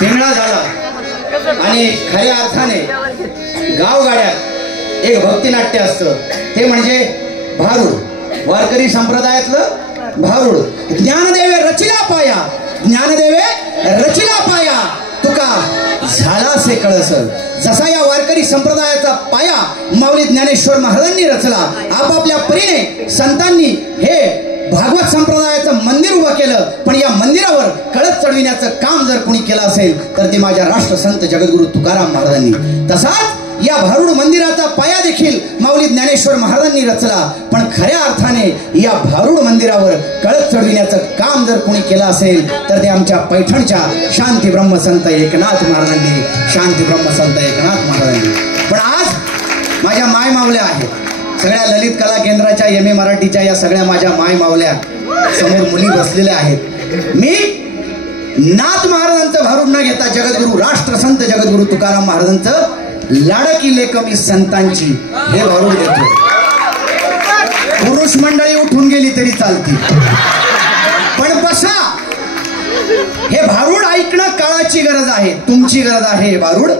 पिंगळा झाला आणि खऱ्या अर्थाने गावगाड्यात एक भक्तिनाट्य असतं, ते म्हणजे भारूड. वारकरी संप्रदायातलं भारूड. ज्ञानदेवे रचिला पाया, ज्ञानदेवे रचिला पाया, तुका झाला से कळस. जसा या वारकरी संप्रदायाचा पाया माऊली ज्ञानेश्वर महाराजांनी रचला, आपापल्या परीने संतांनी हे भागवत संप्रदायाचं मंदिर उभं केलं. पण या मंदिरावर कळस चढविण्याचं काम जर कोणी केलं असेल तर ते माझ्या राष्ट्रसंत जगद्गुरु तुकाराम महाराजांनी. तसाच या भारूड मंदिराचा पाया देखील माऊली ज्ञानेश्वर महाराजांनी रचला. पण खऱ्या अर्थाने या भारूड मंदिरावर कळस चढविण्याचं काम जर कोणी केलं असेल तर ते आमच्या पैठणच्या शांती ब्रह्मसंत एकनाथ महाराजांनी, शांती ब्रह्मसंत एकनाथ महाराजांनी. पण आज माझ्या माय मावल्या आहेत, सगळ्या ललित कला केंद्राच्या एम.ए. मराठीच्या या सगळ्या माझ्या माय मावल्या समोर मुली बसलेल्या आहेत. मी नाथ महाराजांचं भारूड न घेता जगद्गुरु राष्ट्रसंत जगद्गुरु तुकाराम महाराजांचं लाडकी लेक मी संतांची हे भारूड घेतो. पुरुष मंडळी उठून गेली तरी चालती, पण बसा. हे भारूड ऐकणं काळाची गरज आहे, तुमची गरज आहे. हे भारूड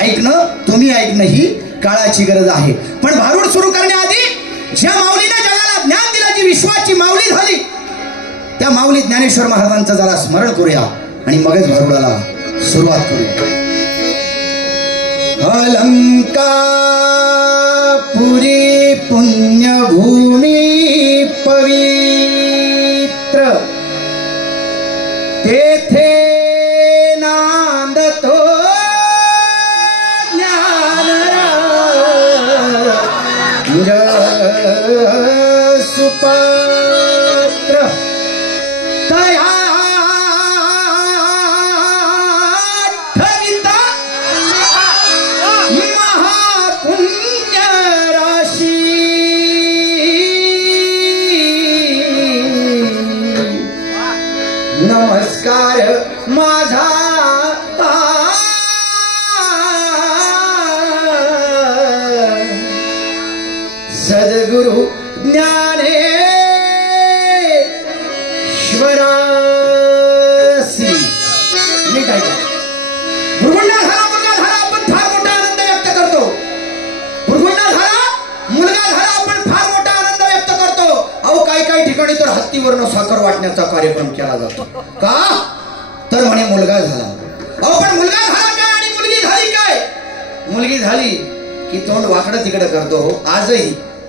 ऐकणं, तुम्ही ऐकणं ही काळाची गरज आहे. पण भारूड सुरू करण्याआधी ज्या माऊलीने जगाला ज्ञान दिलं, जी विश्वाची माऊली झाली, त्या माऊली ज्ञानेश्वर महाराजांचं जरा स्मरण करूया आणि मगच भारूडाला सुरुवात करूया. अलंकापुरी पुण्यभूमी पवित्र, तेथे नांदतो सुपात्र. तया ठविता महापुण्य राशी, नमस्कार माझा सद्गुरु ज्ञानेश्वरासी. मी काय भुरगुंडा झाला, मुलगा झाला, आपण फार मोठा आनंद व्यक्त करतो. भुरगुंडा झाला, मुलगा झाला, आपण फार मोठा आनंद व्यक्त करतो. अहो काही काही ठिकाणी तर हत्तीवरनं साखर वाटण्याचा कार्यक्रम केला जातो. का तर म्हणे मुलगा झाला. अहो पण मुलगा झाला काय आणि मुलगी झाली काय? मुलगी झाली की तोंड वाकडं तिकडं करतो.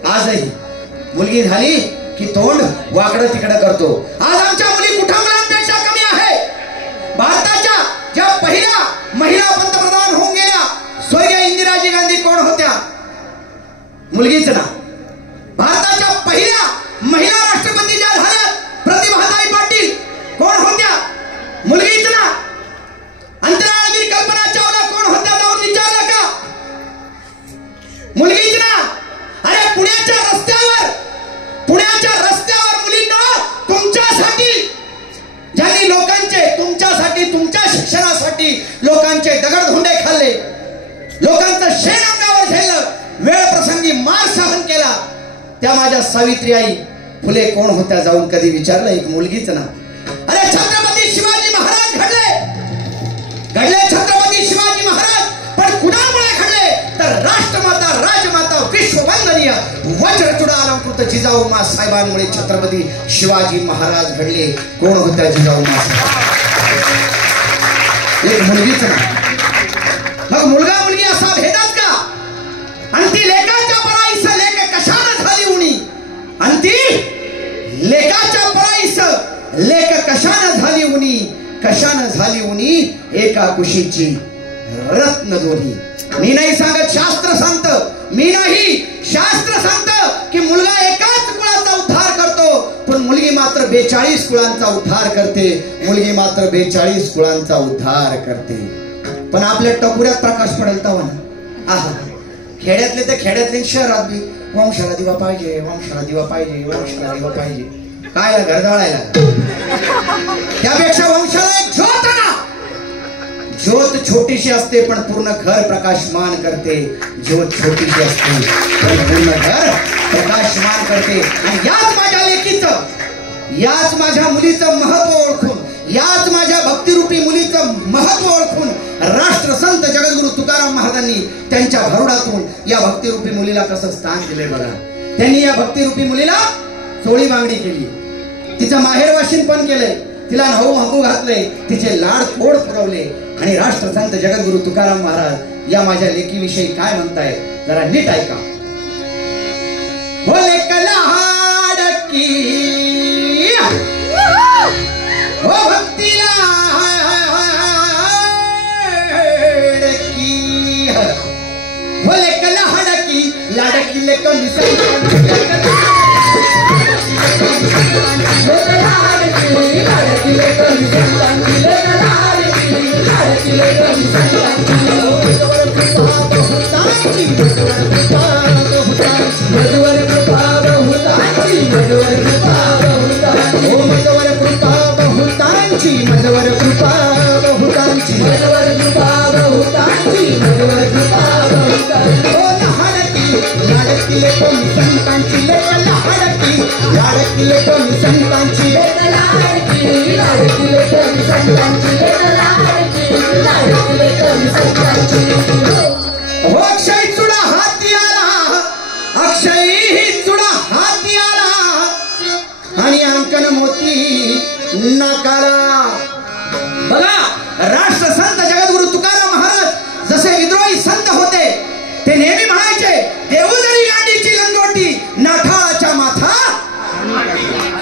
आजही मुलगी झाली की तोंड वाकडं तिकडं करतो. आज आमच्या मुली कुठं मुलांपेक्षा कमी आहे. भारताच्या ज्या पहिल्या महिला पंतप्रधान होऊन गेल्या स्वर्गीय इंदिराजी गांधी कोण होत्या? मुलगीच ना. भारताच्या पहिल्या महिला राष्ट्रपती ज्या झाल्या प्रतिभाताई पाटील कोण होत्या? मुलगीच ना. अंतराळवीर कल्पना चावला कोण होत्या जाऊन विचारलं का? मुलगीच ना. अरे पुण्याच्या रस्त्यावर मुलींना तुमच्यासाठी, ज्यांनी लोकांचे, तुमच्यासाठी, तुमच्या शिक्षणासाठी लोकांचे दगडधोंडे खाल्ले, लोकांचं शेण अंगावर झेललं, वेळ प्रसंगी मार सहन केला, त्या माझ्या सावित्रीबाई फुले कोण होत्या जाऊन कधी विचारलं? एक मुलगीच ना. अरे छत्रपती शिवाजी महाराज घडले छत्रपती शिवाजी महाराज, पण कुणामुळे घडले तर राष्ट्रमाता, राजमाता, विश्ववंदनीय वज्रचूडा अलंकृत जिजाऊ मा साहेबांमुळे छत्रपती शिवाजी महाराज घडले. कोण होत्या जिजाऊ मा साहेब? एक मुलगीच ना. मग मुलगा मुलगी असा भेदच का? आणि ती लेकाच्या पराईस लेक कशानं झाली उणी? आणि ती लेकाच्या पराईस लेक कशानं झाली उणी? कशानं झाली उणी? एका कुशीची रत्न दोन्ही. मी नाही सांगत, शास्त्र सांगतं. मी नाही, शास्त्र सांगतं की मुलगा एकाच कुळाचा उद्धार करतो, पण मुलगी मात्र 42 कुळांचा उद्धार करते. मुलगी मात्र 42 कुळांचा उद्धार करते. पण आपल्या टकुऱ्यात प्रकाश पडेल तवा ना. आहा, खेड्यातले तर खेड्यातले, शहरात बी वंशाला दिवा पाहिजे, वंशाला दिवा पाहिजे, वंशाला दिवा पाहिजे. काय घर जाळायला? त्यापेक्षा वंशाला एक ज्योत ना. ज्योत छोटीशी असते पण पूर्ण घर प्रकाशमान करते. ज्योत छोटीशी असते पण पूर्ण घर प्रकाशमान करते. आणि याच माझ्या लेकीचं, याच माझ्या मुलीचं महत्व ओळखून, याच माझ्या भक्तिरूपी मुलीचं महत्व ओळखून त्यांच्या घरुडातून या भक्तिरूपी मुलीला कसं स्थान दिले बघा. त्यांनी या भक्तिरूपी मुलीला चोळी बांगडी केली, तिचं माहेरवाशीन पण केलंय, तिला नऊ हंगू घातले, तिचे लाड खोड पुरवले. आणि राष्ट्रसंत जगद्गुरु तुकाराम महाराज या माझ्या लेकीविषयी काय म्हणताय जरा नीट ऐका. हो लेकला हाडकी हो भक्तीला हो लेकला हाडकी लाडकी लेक मजवर कृपा बहुतांची लाडकी लेकं संतांची लाडकी लेकं संतांची हो अक्षय चुडा हाती आला, अक्षय ही चुडा हाती आला आणि अंकन मोती नाकाला. बघा राष्ट्रसंत जगद्गुरु तुकाराम महाराज जसे विद्रोही संत होते ते नेहमी म्हणायचे देऊजरी गांडीची लंगोटी नाठाळाच्या माथा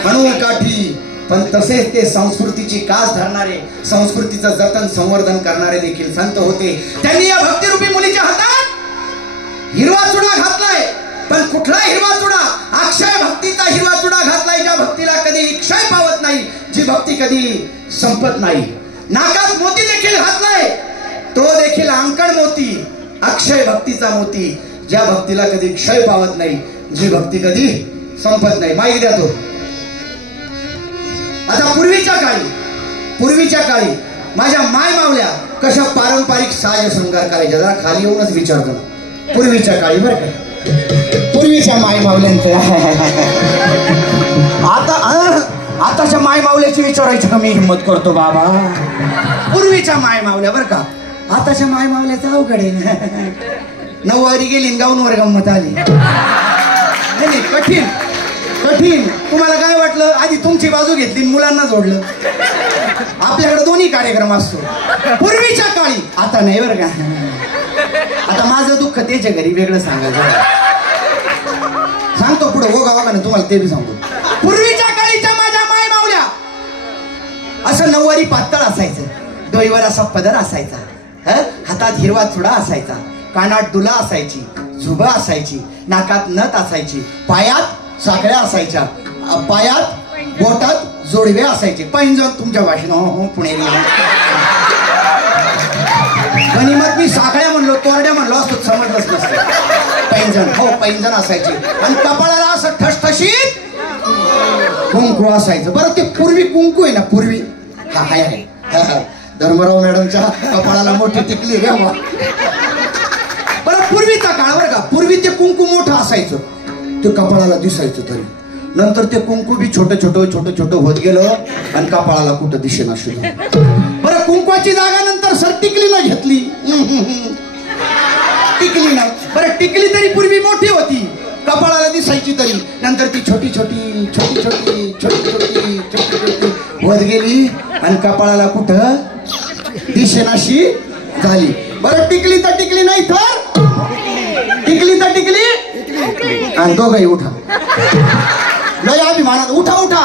म्हणून काठी. पण तसेच ते संस्कृतीची कास धरणारे, संस्कृतीचं जतन संवर्धन करणारे देखील संत होते. त्यांनी या भक्तिरूपी मुलीच्या हातात हिरवा चुडा घातलाय, पण कुठला हिरवा चुडा? अक्षय भक्तीचा हिरवा चुडा घातलाय, ज्या भक्तीला कधी क्षय पावत नाही, जी भक्ती कधी संपत नाही. नाकात मोती देखील घातलाय, तो देखील अंकण मोती, अक्षय भक्तीचा मोती, ज्या भक्तीला कधी क्षय पावत नाही, जी भक्ती कधी संपत नाही. माहिती द्या तो. आता पूर्वीच्या काळी माझ्या माय मावल्या कशा पारंपरिक साज शृंगार करायच्या जरा खाली येऊनच विचारतो. पूर्वीच्या काळी बरं का, पूर्वीच्या माय मावल्यांचं आताच्या माय मावल्याची विचारायची का मी हिंमत करतो बाबा. पूर्वीच्या माय मावल्या बरं का, आताच्या माय मावल्याचं अवघड आहे. नऊवारी गेली गाऊनवर गंमत आली. नाही कठीण कठीण. तुम्हाला काय वाटलं आधी तुमची बाजू घेतली मुलांना जोडलं. आपल्याकडे दोन्ही कार्यक्रम असतो पूर्वीच्या काळी, आता नाही बरं का. आता माझं दुःख त्याच्या घरी वेगळं सांगायचं सांगतो पुढे हो गावा ना तुम्हाला ते बी सांगतो. पूर्वीच्या काळीच्या माझ्या माय मावल्या असं नऊवारी पातळ असायचं, डोईवर असा पदर असायचा, हातात हिरवा चुडा असायचा, कानात डुला असायची, झुबा असायची, नाकात नथ असायची, पायात साखळ्या असायच्या, पायात बोटात जोडवे असायचे. पैंजण तुमच्या भाषेनं हो पुणेरी गणिमत मी साखळ्या म्हणलो, तोरड्या म्हणलो असतो समजलंच नसतं. पैंजण हो पैंजण असायचे आणि कपाळाला असं ठसठशीत कुंकू असायचं. बरं ते पूर्वी कुंकू आहे ना, पूर्वी हा हाय धर्मराव मॅडमच्या कपाळाला मोठी टिकली रे. बरं पूर्वीचा काळ बरं का, पूर्वी ते कुंकू मोठं असायचं, ते कपाळाला दिसायचं. तरी नंतर ते कुंकू बी छोटं छोटं होत गेलं आणि कपाळाला कुठं दिसेना शुद्ध. बरं कुंकवाची जागा नंतर सर टिकलीनं घेतली. टिकलीनं बरं टिकली तरी पूर्वी मोठी होती, कपाळाला दिसायची, तरी नंतर ती छोटी होत गेली आणि कपाळाला कुठं दिसेनाशी झाली. बरं टिकली तर टिकली नाही तर टिकली आणि दोघंही उठा. लय अभिमानात उठा.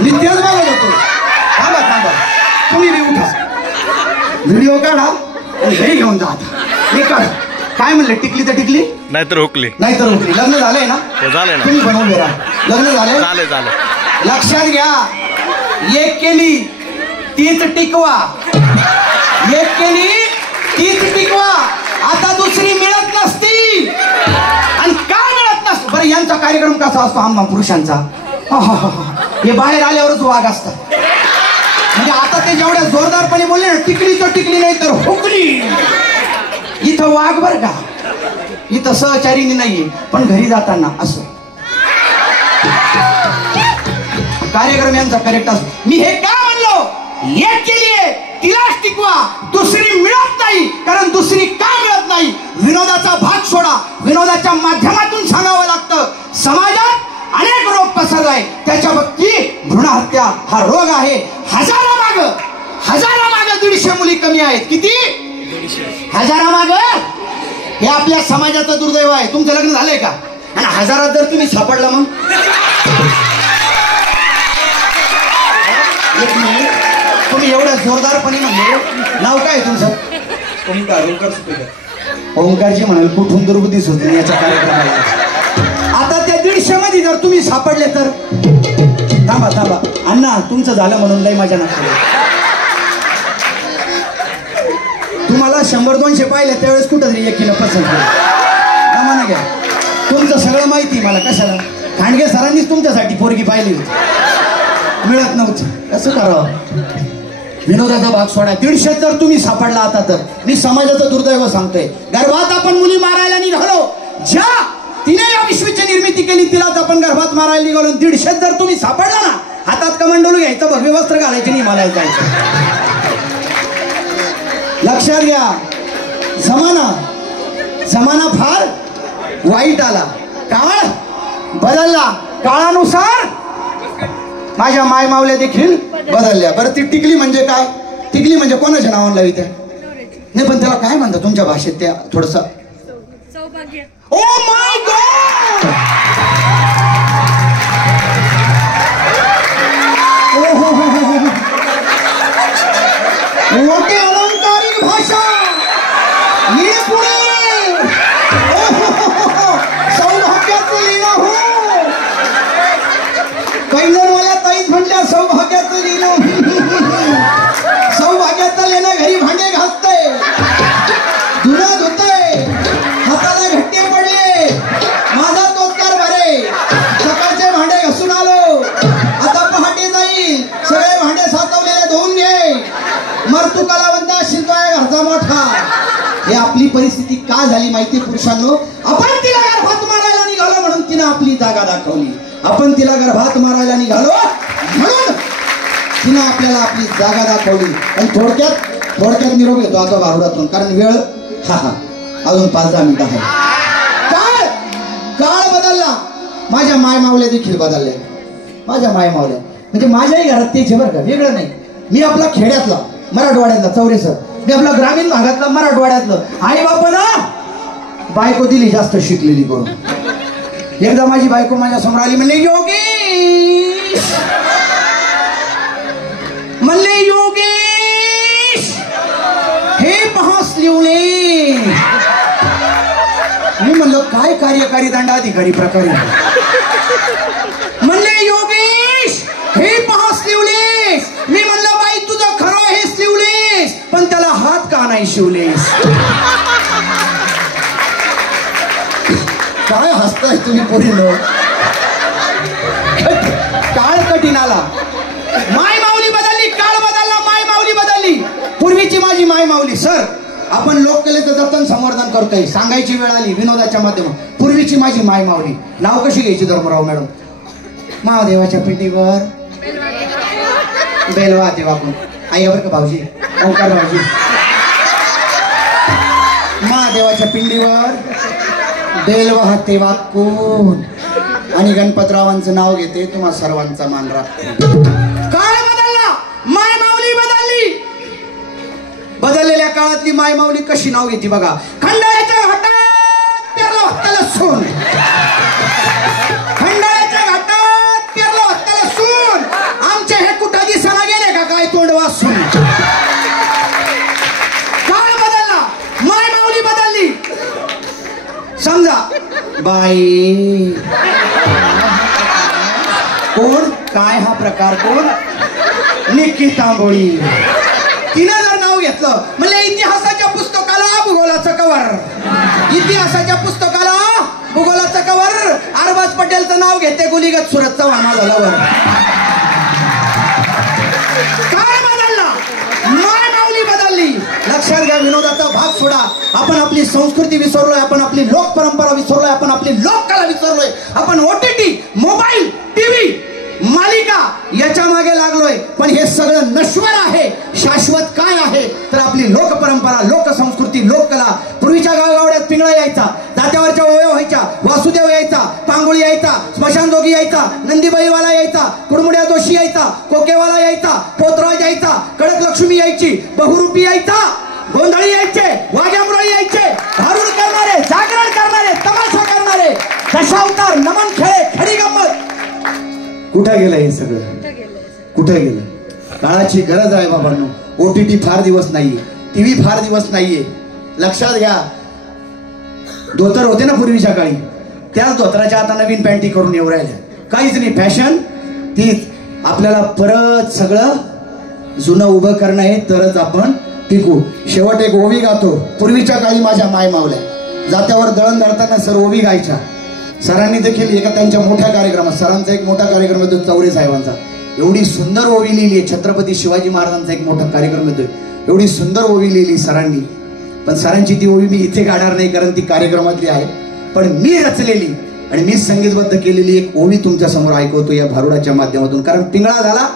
मी तेच बघत होतो. थांबा तुम्ही बी उठा, व्हिडिओ काढा आणि घरी घेऊन जा. मी काढ काय म्हणले, टिकली तर टिकली नाहीतर हुकली. लग्न झालंय ना, झालंय ना, तुम्ही बनवून घ्या. लग्न झालं. लक्षात घ्या, एक केली तीच टिकवा, एक केली तीच टिकवा. आता दुसरी मिळत नसती. आणि का मिळत नसत? बरं यांचा कार्यक्रम कसा असतो आम्हा पुरुषांचा, हे बाहेर आल्यावरच वाघ असतात. म्हणजे आता ते जेवढ्या जोरदारपणे बोलले ना, टिकली तर टिकली नाही तर हुकली. इथं वाघ बर का, इथं सहचारिणी नाहीये, पण घरी जाताना असं कार्यक्रम यांचा करेक्ट असतो. मी हे का म्हणलो, एक केलीये तिलाच टिकवा, दुसरी मिळत नाही. कारण दुसरी का मिळत नाही? विनोदाचा भाग सोडा. विनोदाच्या माध्यमातून सांगावं लागतं. समाजात अनेक रोग पसरलाय, त्याच्यापैकी भ्रूण हत्या हा रोग आहे. हजारामाग 150 मुली कमी आहेत. किती? 1000 हे आपल्या समाजाचं दुर्दैव आहे. तुमचं लग्न झालंय का? आणि 1000 जर तुम्ही सापडला मग एक मिनिट, तुम्ही एवढं जोरदारपणे म्हणले. नाव काय तुमचं? ओंकारजी म्हणाल कुठून दुर्बुद्धीच होती याच्या कार्यक्रमाला. आता त्या 150 मध्ये जर तुम्ही सापडले तर थांबा अण्णा, तुमचं झालं म्हणून लय मजा नसते. तुम्हाला 100-200 पाहिलं त्यावेळेस कुठं तरी एकीनं पसंत केलं. म्हणा घ्या, तुमचं सगळं माहिती मला. कशाला? खांडगे सरांनीच तुमच्यासाठी पोरगी पाहिली होती, मिळत नव्हती. कसं करावं? विनोदाचा भाग सोडा. 150 जर तुम्ही सापडला आता तर मी समाजाचं दुर्दैव सांगतोय. गर्भात आपण मुली मारायला निघालो. ज्या तिने या विश्वाची निर्मिती केली तिलाच आपण गर्भात मारायला निघालो. 150 जर तुम्ही सापडला ना, हातात कमंडलू घ्यायचं, भगवे वस्त्र घालायचे, नाही मला जायचं. लक्षात घ्या, जमाना फार वाईट आला. काळ बदलला. काळानुसार माझ्या माय मावल्या देखील बदलल्या. बरं, ती टिकली म्हणजे काय? टिकली म्हणजे कोणाच्या नावानं लावी त्या? नाही, पण त्याला काय म्हणतात तुमच्या भाषेत? त्या थोडस सौभाग्य. ओ माय गॉड, मोठी अलंकारिक भाषा. ये पुढे सौभाग्याचं लिहिणं हो. पहिलं मला ताईच म्हटल्या सौभाग्याचं लिहिणं. सौभाग्याचं लिहिणं घरी भांडे घासतंय, धुणं धुतंय, हाताला घट्टे पडले, माझा तोत्कार भरे, सकाळचे भांडे घासून आलो, आता पहाटे जाईल, सगळे भांडे साचवलेले धुवून घे, मर तू कलावंता शिल्पाय घरचा मोठा. हे आपली परिस्थिती का झाली माहिती पुरुषांनो? आपण तिला गर्भात मारायला निघालो म्हणून तिनं आपली जागा दाखवली. आपण तिला गर्भात मारायला निघालो म्हणून तिनं आपल्याला आपली जागा दाखवली. आणि थोडक्यात निरोप घेतो आता भारुडातून, कारण वेळ अजून 5-10 मिनिटं आहे. काळ बदलला. माझ्या माय मावल्या देखील बदलल्या. माझ्या माय मावल्या म्हणजे माझ्याही घरात तेच बरं का, वेगळं नाही. मी आपला खेड्यातला मराठवाड्यातला चौरेसर, मी आपला ग्रामीण भागातला मराठवाड्यातलं. आई बापानं बायको दिली जास्त शिकलेली करून. एकदा माझी बायको माझ्या समोर आली, म्हणले योगेश हे पहास लिवले. मी म्हणलं काय कार्यकारी दंडाधिकारी प्रकारे? म्हणले योगेश हे पहास लिवलेस. मी म्हणलं बाई तुझं खरं हे शिवलेस, पण त्याला हात का नाही शिवलेस? काय हसताय तुम्ही पोरीनो? काळ कठीण आला. माय माऊली बदलली, काळ बदलला, माय माऊली बदलली. पूर्वीची माझी माय माऊली. सर, आपण लोककलेचं जतन संवर्धन करतोय, सांगायची वेळ आली विनोदाच्या माध्यमातून. पूर्वीची माझी माय माऊली. नाव कशी घ्यायची धर्मराव मॅडम? महादेवाच्या पिंडीवर बेलवा देवाकून. आई बरं का भाऊजी, ओंकार भाऊजी. महादेवाच्या पिंडीवर बेल वाहते वाकून आणि गणपतरावांचं नाव घेते, तुम्हा सर्वांचा मान राखते. काळ बदलला, माय माऊली बदलली. बदललेल्या काळातली माय माऊली कशी नाव घेते बघा. खंडाळ्याच्या घाटात पेरलं होतं लसूण, खंडाळ्याच्या घाटात पेरलं होतं लसूण. आमच्या हे कुठं दिसायला गेले का काय तोंड वासून? काळ बदलला, माय माऊली बदलली. समजा बाई कोण? काय हा प्रकार? कोण? निक्की तांबोळी. तिनं जर नाव घेतलं म्हणजे इतिहासाच्या पुस्तकाला भूगोलाचं कवर, इतिहासाच्या पुस्तकाला भूगोलाचं कवर. अरबाज पटेलचं नाव घेते, गुलीगत सुरत चव्हाण झाल्यावर. काय बदलला? माय माऊली बदलली. लक्षात घ्या, विनोदाचा भाग सोडा. आपण आपली संस्कृती विसरलोय, आपण आपली लोक परंपरा विसरलोय, आपण आपली लोककला विसरलोय. आपण OTT, मोबाईल, टीव्ही मालिका याच्या मागे लागलोय. पण हे सगळं नश्वर आहे. शाश्वत काय आहे तर आपली लोकपरंपरा, लोकसंस्कृती, लोककला. पूर्वीच्या गावगावड्यात पिंगळा यायचा, जात्यावरच्या ओव्या व्हायच्या, वासुदेव यायचा, पांगुळी यायचा, स्मशानजोगी यायचा, नंदीबैलवाला यायचा, कुडमुड्या जोशी यायचा, कोकेवाला यायचा, पोतराज यायचा, कडक लक्ष्मी यायची, बहुरूपी यायचा, गोंधळी यायचे, वाघ्यामुरळी यायचे, भारूड करणारे, जागरण करणारे, तमाशा करणारे, दशावतार, नमन खेळे, खडी गंमत. कुठं गेलं हे सगळं? कुठं गेलं? काळाची गरज आहे बाबांनो. OTT फार दिवस नाहीये, टीव्ही फार दिवस नाहीये. लक्षात घ्या. धोतर होते ना पूर्वीच्या काळी, त्याच धोतराच्या आता नवीन पॅन्टी करून येऊ राहिल्या. काहीच नाही, फॅशन तीच. आपल्याला परत सगळं जुनं उभं करणं आहे तरच आपण टिकू. शेवट एक ओवी गातो. पूर्वीच्या काळी माझ्या माय मावल्या जात्यावर दळण दळताना सर ओवी गायच्या. सरांनी देखील एका त्यांच्या मोठ्या कार्यक्रमात, सरांचा एक मोठा कार्यक्रम येतो चौरे साहेबांचा, एवढी सुंदर ओवी लिहिली आहे. छत्रपती शिवाजी महाराजांचा एक मोठा कार्यक्रम येतोय, एवढी सुंदर ओवी लिहिली सरांनी. पण सरांची ती ओवी मी इथे गाणार नाही कारण ती कार्यक्रमातली आहे. पण मी रचलेली आणि मी संगीतबद्ध केलेली एक ओवी तुमच्या समोर ऐकवतो या भारुडाच्या माध्यमातून. कारण पिंगळा झाला,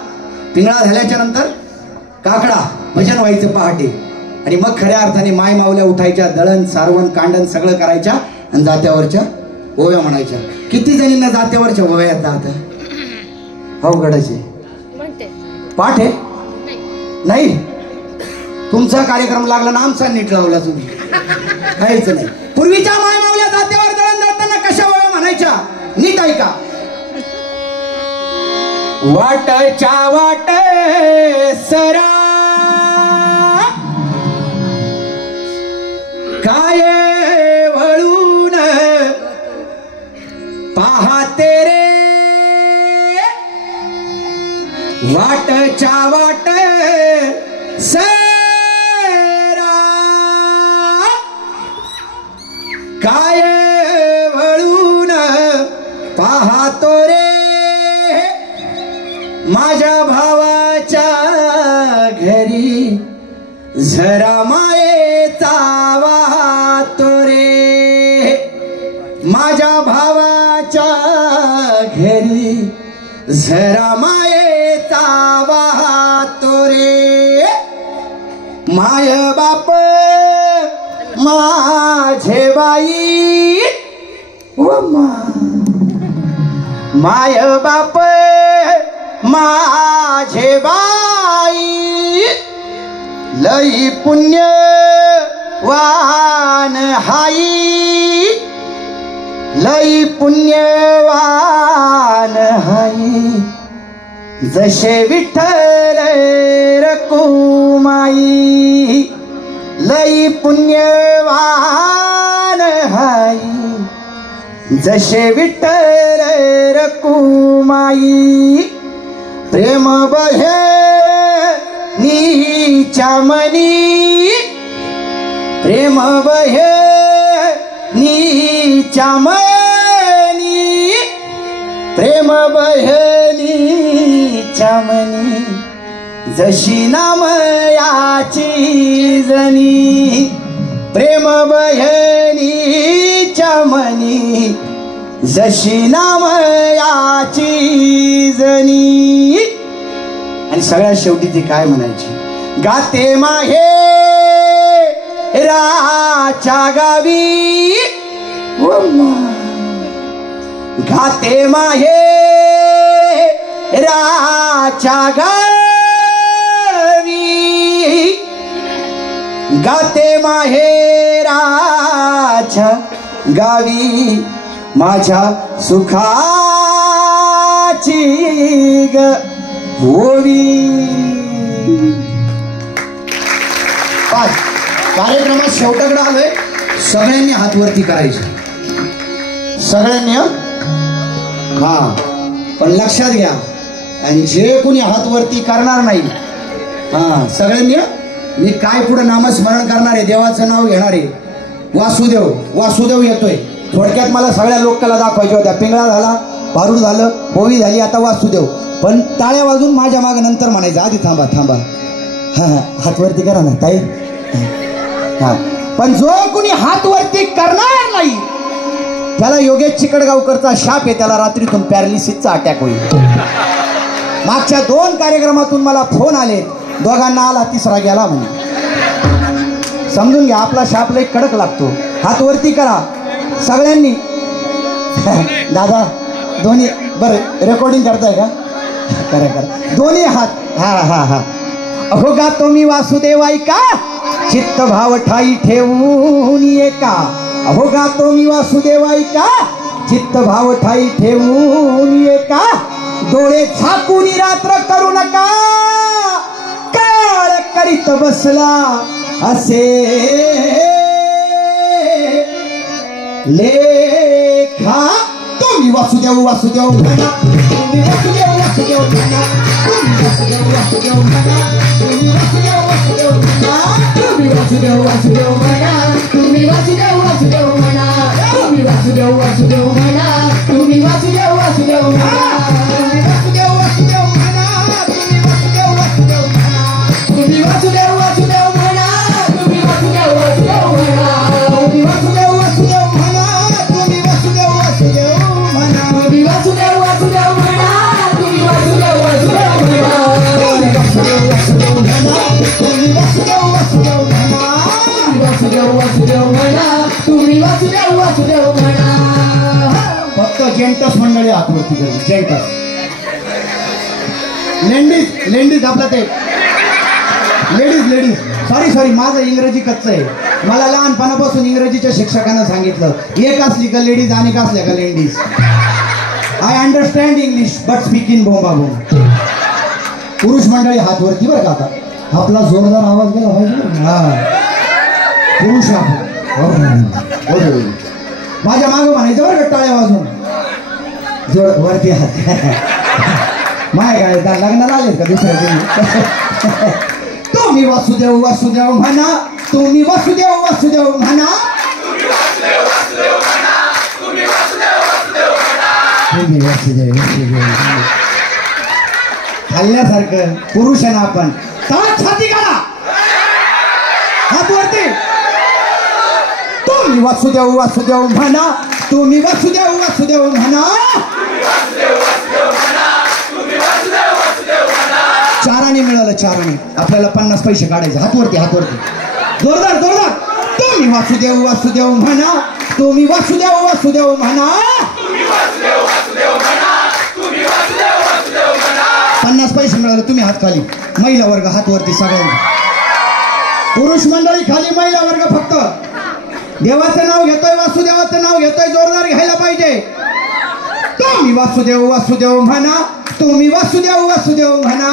पिंगळा झाल्याच्या नंतर काकडा भजन व्हायचं पहाटे, आणि मग खऱ्या अर्थाने माय मावल्या उठायच्या, दळण सारवण कांडण सगळं करायच्या आणि जात्यावरच्या ओव्या म्हणायच्या. किती जणींना जात्यावरच्या ओव्या येतात? अवघडचे पाठ आहे नाही. तुमचा कार्यक्रम लागला ना, आमचा नीट लावला तुम्ही, काहीच नाही. पूर्वीच्या माय मावल्या जात्यावर दळण दळताना कशा ओव्या म्हणायच्या नीट ऐका. वाटच्या वाट सरा काय वळून पाहते रे, वाटच्या वाट सरा काय वळून पाहतो रे, माझ्या भावाच्या घरी जरा मायेचा वाहतो रे, माझ्या भावाच्या घरी जरा मायेचा वाहतो रे. माय बाप माझे बाई व माय बाप माझे बाई, लई पुण्यवान हाई, लई पुण्यवान हाई, जसे विठ्ठल रकुमाई, लई पुण्यवान हाई, जसे विठ्ठल रकुमाई. प्रेम बहिणीच्या मनी, प्रेम बहिणीच्या मनी, प्रेम बहिणीच्या मनी, जशी नामयाची जनी, प्रेम बहिणीच्या मनी, जशी नामयाची जनी. आणि सगळ्यात शेवटी ती काय म्हणायची? गाते माहे राच्या गावी, गाते माहे राच्या गावी, गाते माहे राच्या गावी, माझ्या सुखाची ग ओवी. कार्यक्रमात शेवटाकडे आलोय. सगळ्यांनी हात वरती करायचे, सगळ्यांनी. हा पण लक्षात घ्या, आणि जे कोणी हात वरती करणार नाही, हा सगळ्यांनी. मी काय पुढे नामस्मरण करणार आहे, देवाचं नाव घेणार आहे. वासुदेव, वासुदेव येतोय. थोडक्यात मला सगळ्या लोकांना दाखवायच्या होत्या. पिंगळा झाला, भारूड झालं, ओवी झाली, आता वासुदेव. पण टाळ्या वाजून माझ्या मागे नंतर म्हणायचं. आधी थांबा थांबा, हा हा हात वरती करा ना ताई. हा पण जो कोणी हात वरती करणार नाही त्याला योगेश चिकडगावकरचा शाप आहे, त्याला रात्रीतून पॅरालिसिसचा अटॅक होईल. मागच्या 2 कार्यक्रमातून मला फोन आले, दोघांना आला, तिसरा गेला म्हणे. समजून घ्या, आपला शाप लई कडक लागतो. हात वरती करा सगळ्यांनी. दादा दोन्ही बरं रेकॉर्डिंग करताय का? करा करा दोन्ही हात. हा हा हा. अहो गातो मी वासुदेवाई का, चित्त भाव ठाई ठेवून एका. अहो गातो मी वासुदेवाई का, चित्त भाव ठाई ठेवून एका. डोळे झाकून रात्र करू नका, काळ करीत बसला असे लेखा. तुम्ही वासुदेव वासुदेव म्हणा, तुम्ही वासुदेव वासुदेव म्हणा, तुम्ही वासुदेव वासुदेव म्हणा, तुम्ही वासुदेव वासुदेव म्हणा, तुम्ही वासुदेव वासुदेव म्हणा, तुम्ही वासुदेव वासुदेव म्हणा, तुम्ही वासुदेव वासुदेव म्हणा, तुम्ही वासुदेव वासुदेव म्हणा, तुम्ही वासुदेव वासुदेव म्हणा, तुम्ही वासुदेव वासुदेव म्हणा, तुम्ही वासुदेव वासुदेव म्हणा, तुम्ही वासुदेव वासुदेव म्हणा, तुम्ही वासुदेव वासुदेव म्हणा, तुम्ही वासुदेव वासुदेव म्हणा, तुम्ही वासुदेव वासुदेव म्हणा, तुम्ही वासुदेव वासुदेव म्हणा, तुम्ही वासुदेव वासुदेव म्हणा, तुम्ही वासुदेव वासुदेव म्हणा, तुम्ही वासुदेव वासुदेव म्हणा, तुम्ही वासुदेव वासुदेव म्हणा. फक्त जेंटस मंडळी आतवरती करू. जेंटस लेडीज लेडीज आपला ते लेडीज सॉरी माझं इंग्रजी कच्चं आहे. मला लहानपणापासून इंग्रजीच्या शिक्षकानं सांगितलं, एक असली का लेडीज आणि का असल्या का ladies. I understand English but speak in बोंबाबोंब. पुरुष मंडळी हात वरती बरं का. आता आपला जोरदार आवाज गेला पाहिजे. हा पुरुष माझ्या मागं म्हणायचं बरं का, टाळ्या वाजून जोर वरती हात. माय काय लग्नाला आले का दुसऱ्या दिवशी. तुम्ही वासुदेव वासुदेव म्हणा, तुम्ही वासुदेव वासुदेव म्हणा, तुम्ही वासुदेव वासुदेव म्हणा. हल्ल्यासारखं पुरुष आहे ना आपण. तळात छाती काढा, हात वरती. तुम्ही वासुदेव वासुदेव म्हणा, तुम्ही वासुदेव वासुदेव म्हणा. चाराने मिळालं, चाराने. आपल्याला 50 पैसे काढायचे. हात वरती, हात वरती, जोरदार जोरदार. तुम्ही वासुदेव वासुदेव म्हणा, तुम्ही वासुदेव वासुदेव म्हणा, 50 पैसे मिळाले. तुम्ही हात खाली. महिला वर्ग हात वरती सगळ्यांनी. पुरुष मंडळी खाली, महिला वर्ग फक्त. देवाचं नाव घेतोय, वासुदेवाचं नाव घेतोय, जोरदार घ्यायला पाहिजे. तुम्ही वासुदेव वासुदेव म्हणा, तुम्ही वासुदेव वासुदेव म्हणा.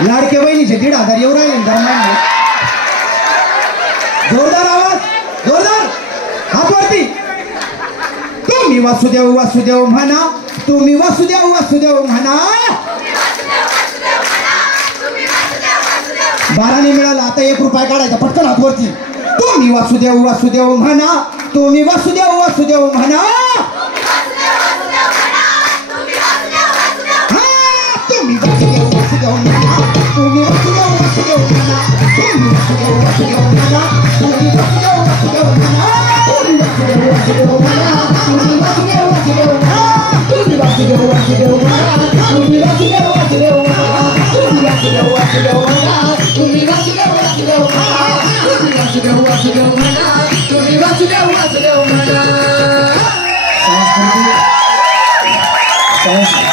लाडके बहिणीचे 1,500 येऊ राहिले. जोरदार आवाज, जोरदार हात वरती. तुम्ही वासुदेव वासुदेव म्हणा, तुम्ही वासुदेव वासुदेव म्हणा. 12ने मिळाला. आता 1 रुपया काढायचा, पटकन हात वरती. तुम्ही वासुदेव वासुदेव म्हणा, तुम्ही वासुदेव वासुदेव म्हणा. तुम्ही वासुदेव वासुदेव म्हणा, तुम्ही वासुदेव वासुदेव म्हणा, तुम्ही वासुदेव वासुदेव म्हणा, तुम्ही वासुदेव वासुदेव म्हणा, तुम्ही वासुदेव वासुदेव म्हणा, तुम्ही वासुदेव वासुदेव म्हणा, तुम्ही वासुदेव वासुदेव म्हणा, तुम्ही वासुदेव वासुदेव म्हणा, तुम्ही वासुदेव वासुदेव म्हणा, तुम्ही वासुदेव वासुदेव म्हणा, तुम्ही वासुदेव वासुदेव म्हणा, तुम्ही वासुदेव वासुदेव म्हणा.